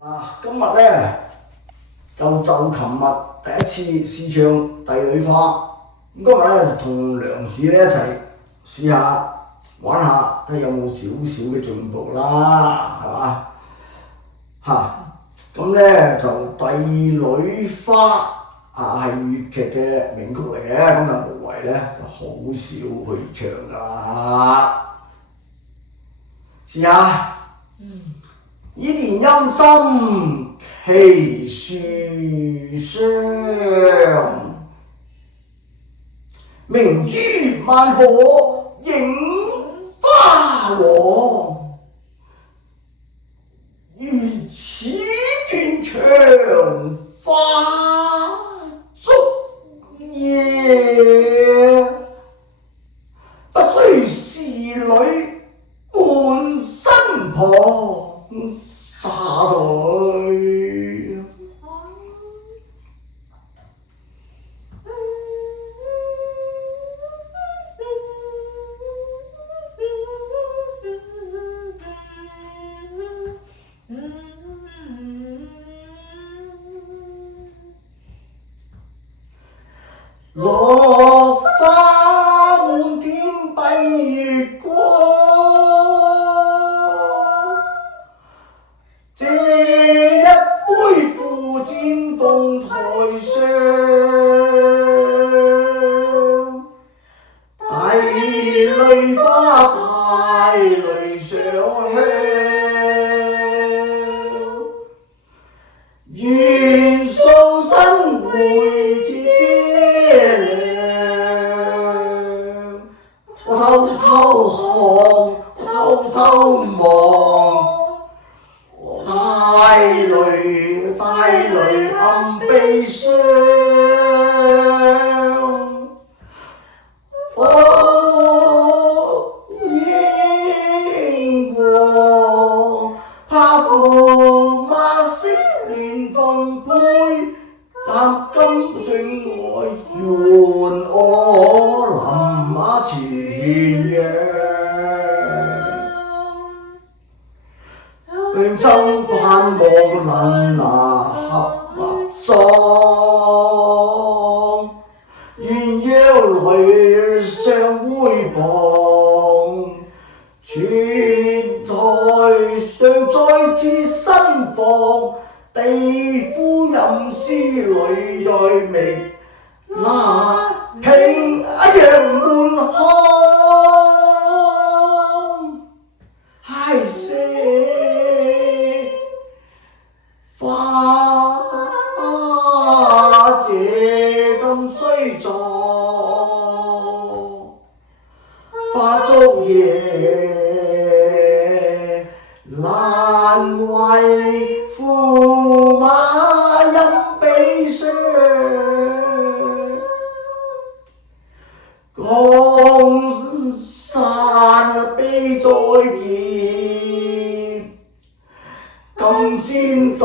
今日呢，就琴日第一次試唱帝女花，今日呢，同娘子呢一齊試下玩下，睇有冇少少嘅進步啦，係嘛？咁呢，就帝女花係粵劇嘅名曲嚟嘅，咁就無謂呢，就好少去唱㗎啦。試下。以田陰森其樹上，明珠萬火映花黃。如此斷腸花燭夜，不須仕女伴身旁。沙台落花滿天蔽月光，這一杯付戰鳳台上，帝女花帶淚上香，願送身回至爹娘。我偷偷看，我偷偷望。帶淚暗悲傷，英皇怕駙馬色連鳳配，斬金繩來伴我臨馬前陽。向心盼望能拿合葬，鴛鴦淚相揮傍，泉台上再次新放，地府吟詩裏再鳴，那平陽門開。花燭夜，難為駙馬飲悲傷，江山悲再見，金仙底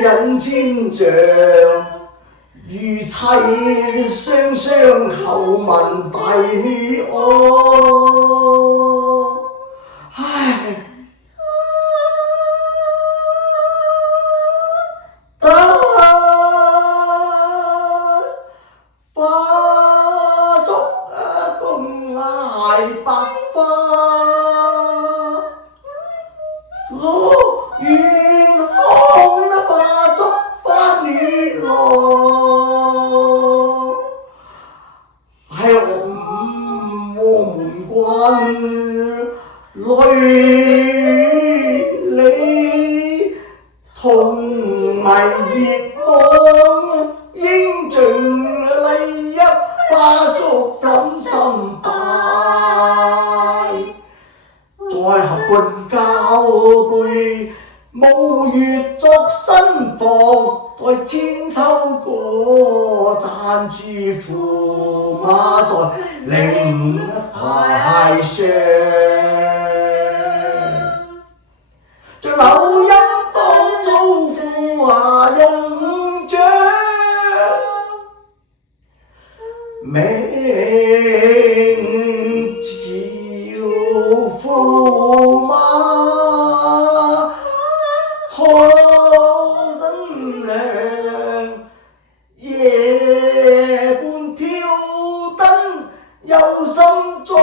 引千丈。如妻雙雙叩問弟安，得花燭共挨白花，我願看那花燭翻雨落。我們慣淚你同迷熱望，應盡禮一花燭感心拜，再合伴交杯舞月作新房，待千秋歌讚住駙馬在靈牌上，像柳陰當造駙馬用將，明朝駙馬可真涼，夜半挑燈，有心作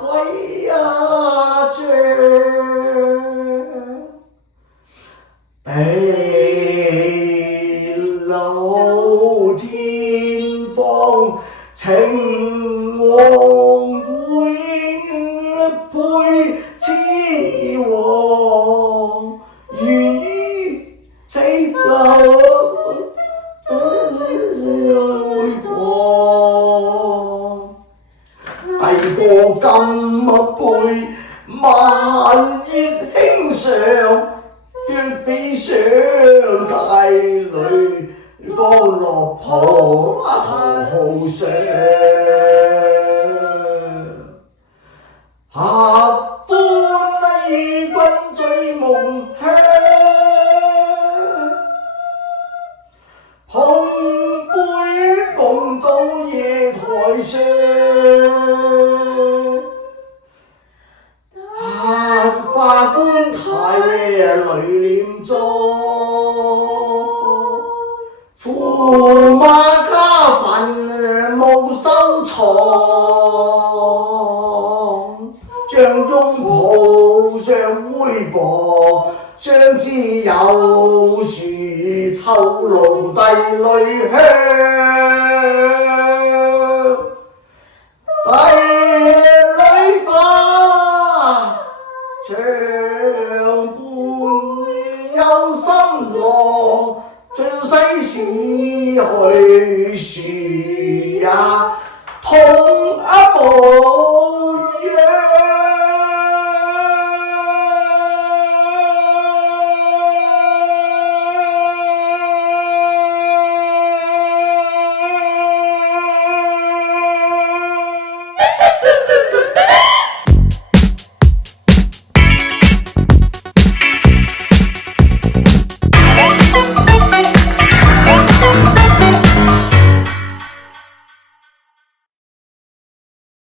鬼像。地老天荒，情王配雌王，願於妻就會過。帝過金杯，萬葉輕上，若比上大雷，方落破頭上。合歡與君醉夢鄉，碰杯共到夜台上。花冠太淚臉妝，駙馬家墳無收藏，將擁抱上灰簸，相知有樹透露帝女香。長伴有心郎，盡世事去樹也痛。